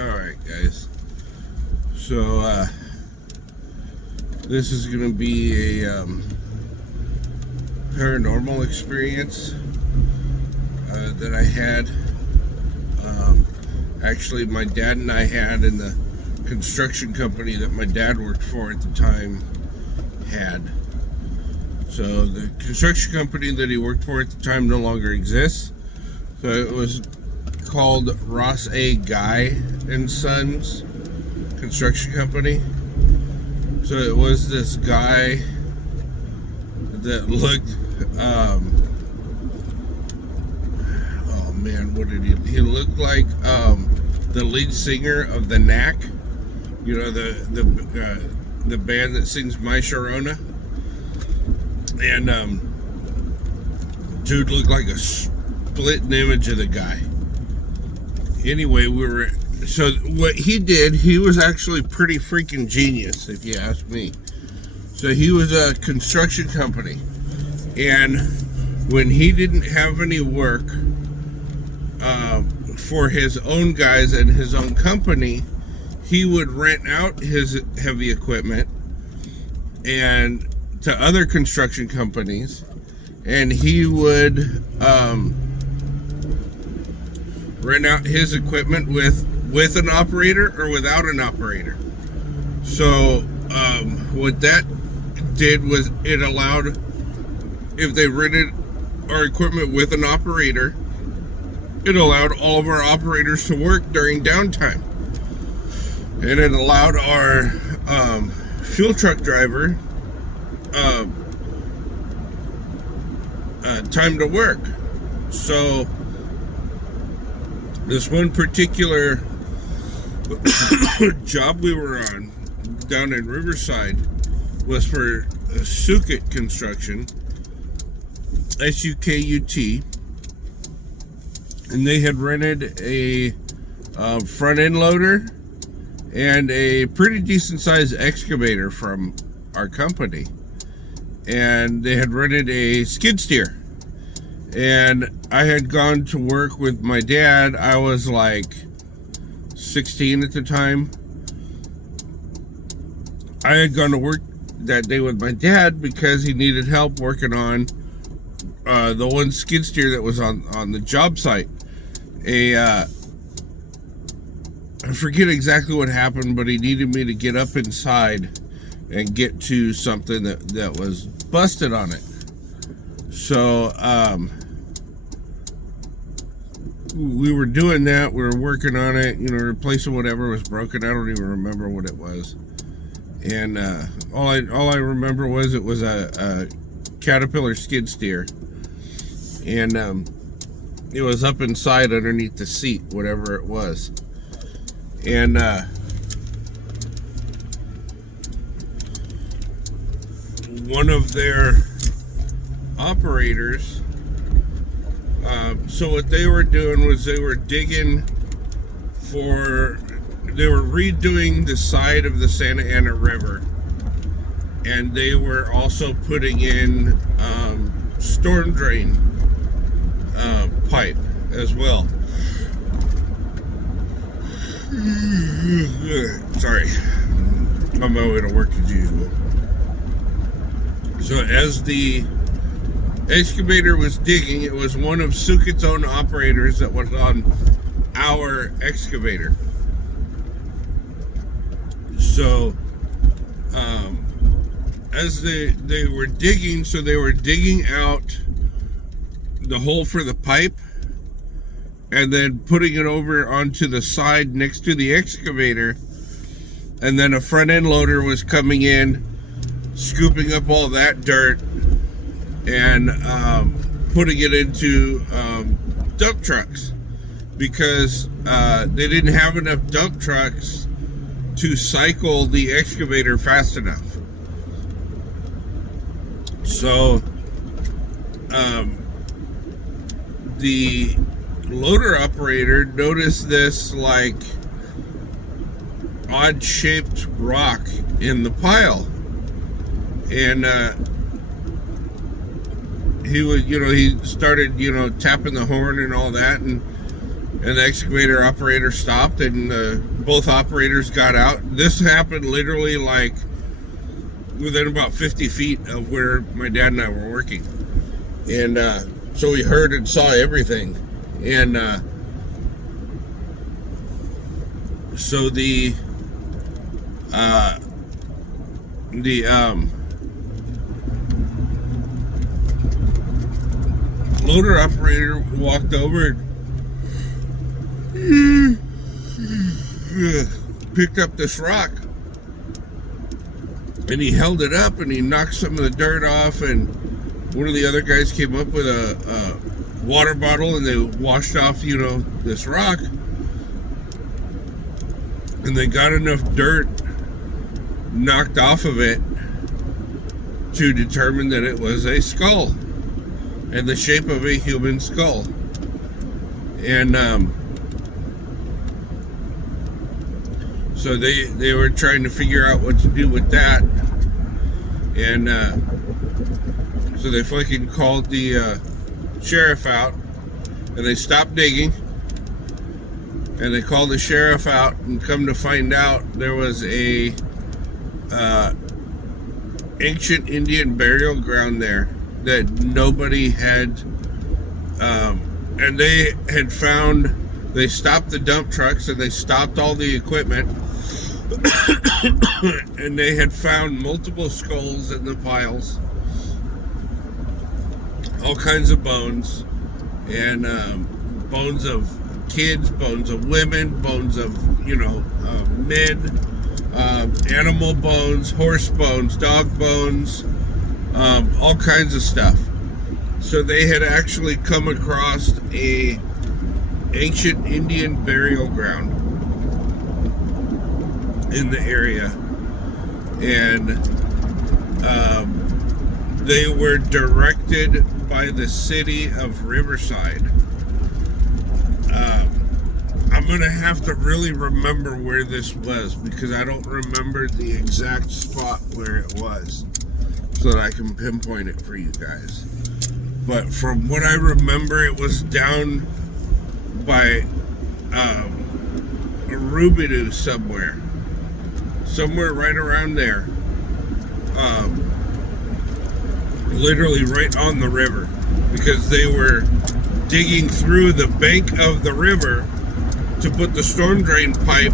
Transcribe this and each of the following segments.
Alright, guys. So, this is going to be a paranormal experience that I had. Actually, my dad and I had in the construction company that my dad worked for at the time had. So, the construction company that he worked for at the time no longer exists. So, it was called Ross A. Guy and Sons Construction Company. So it was this guy that looked, oh man, what did he looked like the lead singer of the Knack, you know, the band that sings My Sharona. And dude looked like a splitting image of the guy. Anyway, so what he did, he was actually pretty freaking genius, if you ask me. So he was a construction company, and when he didn't have any work for his own guys and his own company, he would rent out his heavy equipment and to other construction companies, and he would rent out his equipment with an operator or without an operator. So what that did was it allowed, if they rented our equipment with an operator, it allowed all of our operators to work during downtime, and it allowed our fuel truck driver time to work. So this one particular job we were on down in Riverside was for Sukut Construction, S-U-K-U-T, and they had rented a front end loader and a pretty decent sized excavator from our company, and they had rented a skid steer. And I had gone to work with my dad. I was like 16 at the time. I had gone to work that day with my dad because he needed help working on the one skid steer that was on the job site. I forget exactly what happened, but he needed me to get up inside and get to something that was busted on it. So, we were doing that. We were working on it, replacing whatever was broken. I don't even remember what it was. And all I remember was it was a Caterpillar skid steer, and it was up inside underneath the seat, whatever it was. And one of their operators, so what they were doing was they were redoing the side of the Santa Ana River, and they were also putting in storm drain pipe as well. Sorry, on my way to work as usual. So as the excavator was digging, it was one of Sukut's own operators that was on our excavator. So as they were digging, so they were digging out the hole for the pipe and then putting it over onto the side next to the excavator, and then a front end loader was coming in, scooping up all that dirt and putting it into dump trucks, because they didn't have enough dump trucks to cycle the excavator fast enough. So the loader operator noticed this like odd shaped rock in the pile, and he was, he started, tapping the horn and all that, and and the excavator operator stopped, and both operators got out. This happened literally like within about 50 feet of where my dad and I were working. And so we heard and saw everything. And so the loader operator walked over and picked up this rock, and he held it up and he knocked some of the dirt off, and one of the other guys came up with a water bottle and they washed off, this rock, and they got enough dirt knocked off of it to determine that it was a skull and the shape of a human skull. And so they were trying to figure out what to do with that. And so they fucking called the sheriff out, and they stopped digging, and they called the sheriff out, and come to find out there was a ancient Indian burial ground there that nobody had, and they had found, they stopped the dump trucks and they stopped all the equipment, and they had found multiple skulls in the piles, all kinds of bones, and bones of kids, bones of women, bones of men, animal bones, horse bones, dog bones, all kinds of stuff. So they had actually come across a ancient Indian burial ground in the area, and they were directed by the city of Riverside. I'm going to have to really remember where this was, because I don't remember the exact spot where it was, so that I can pinpoint it for you guys. But from what I remember, it was down by Rubidoux somewhere right around there, literally right on the river, because they were digging through the bank of the river to put the storm drain pipe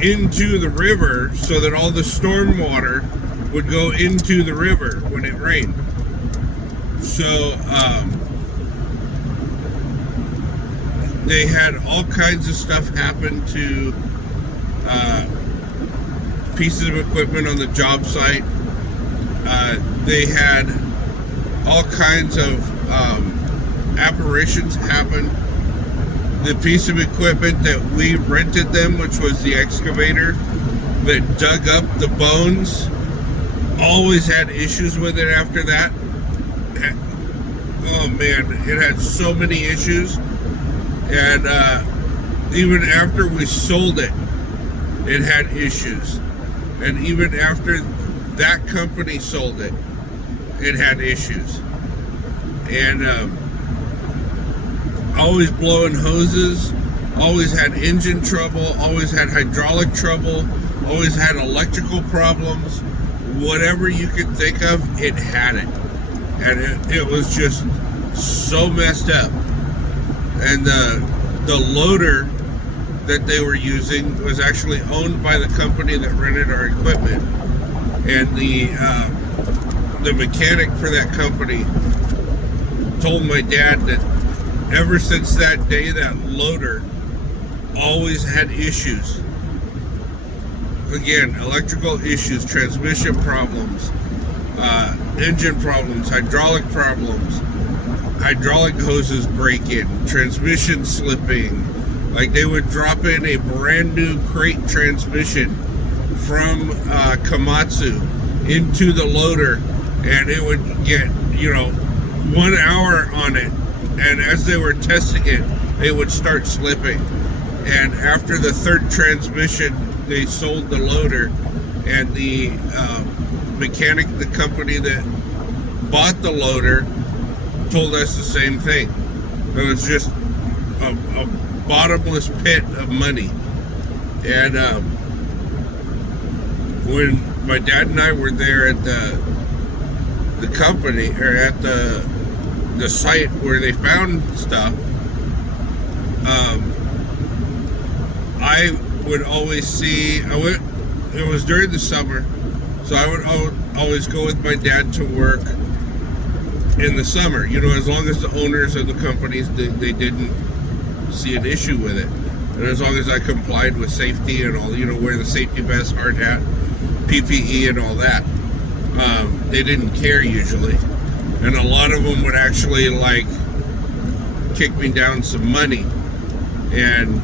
into the river so that all the storm water would go into the river when it rained. So they had all kinds of stuff happen to pieces of equipment on the job site. They had all kinds of apparitions happen. The piece of equipment that we rented them, which was the excavator that dug up the bones, always had issues with it after that. Oh man, it had so many issues. And even after we sold it, it had issues. And even after that company sold it, it had issues. And always blowing hoses, always had engine trouble, always had hydraulic trouble, always had electrical problems. Whatever you could think of, it had it. And it was just so messed up. And the loader that they were using was actually owned by the company that rented our equipment. And the mechanic for that company told my dad that ever since that day, that loader always had issues. Again, electrical issues, transmission problems, engine problems, hydraulic hoses breaking, transmission slipping. Like, they would drop in a brand new crate transmission from Komatsu into the loader, and it would get 1 hour on it, and as they were testing it, it would start slipping. And after the third transmission, they sold the loader, and the mechanic, the company that bought the loader, told us the same thing. It was just a bottomless pit of money. And when my dad and I were there at the company, or at the site where they found stuff, I would always see, it was during the summer, so I would always go with my dad to work in the summer, as long as the owners of the companies, they didn't see an issue with it. And as long as I complied with safety and all, wear the safety vest, hard hat, PPE and all that, they didn't care usually. And a lot of them would actually like kick me down some money. And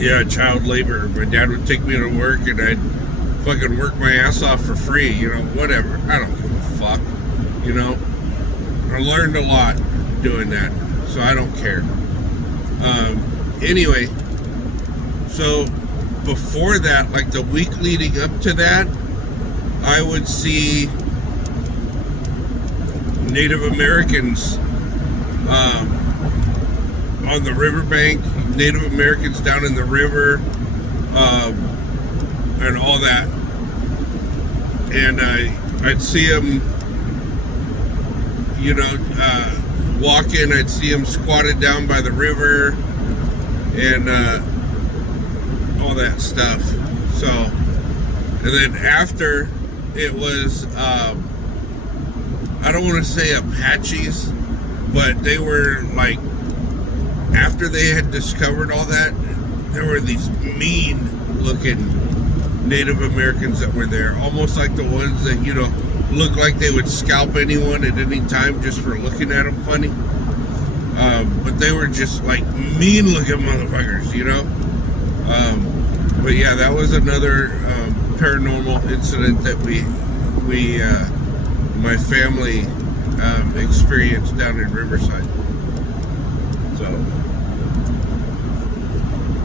yeah, child labor. My dad would take me to work and I'd fucking work my ass off for free, whatever. I don't give a fuck, I learned a lot doing that, so I don't care. Anyway, so before that, like the week leading up to that, I would see Native Americans on the riverbank, Native Americans down in the river, and all that. And I'd see them, walking. I'd see them squatted down by the river and all that stuff. So, and then after, it was, I don't want to say Apaches, but they were like, after they had discovered all that, there were these mean looking Native Americans that were there, almost like the ones that, look like they would scalp anyone at any time just for looking at them funny. But they were just like mean looking motherfuckers, but yeah, that was another paranormal incident that my family experienced down in Riverside. So